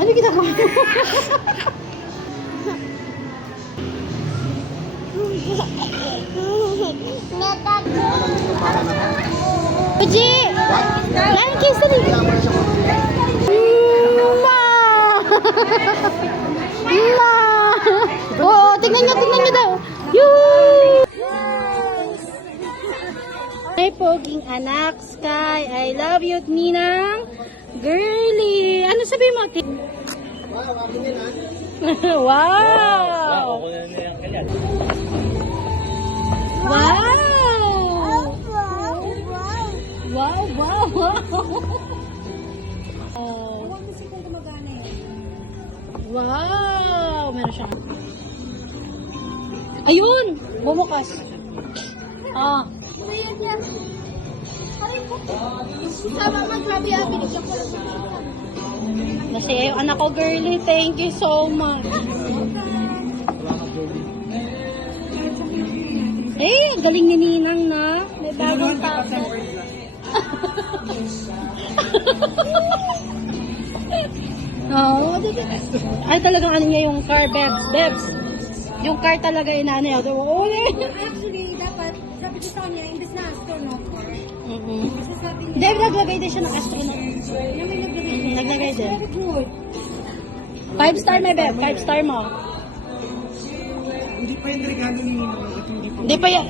Ano ginagawa mo? Uji! Lan kiss tadi. Ma! Ma! Oh, tingnan niyo daw. Yoo! Ay, poging anak, Sky. I love you, Ninang. Girly. Ano sabi mo? Wow! Wow! Wow, wow, wow! Meron siya. Ayun! Bumukas. Ah. Sama magkabi-abi ni chocolate. Kasi yung anak ko, girly, thank you so much. Eh, galing ni Ninang na. May bagong tapo. Oh, ay talagang ano niya yung car, Bebs. Yung car talaga inaano niya. Oh, Actually, dapat, sabi ko sa kanya, imbes na astronaut. Kasi sabi niya, Hindi, naglagay din siya ng astronaut. na may nagbigay. Naglagay din. Very good. 5 star, my Beb. 5 star mo. Hindi pa yung regalo ni Ninong. Hindi pa yan.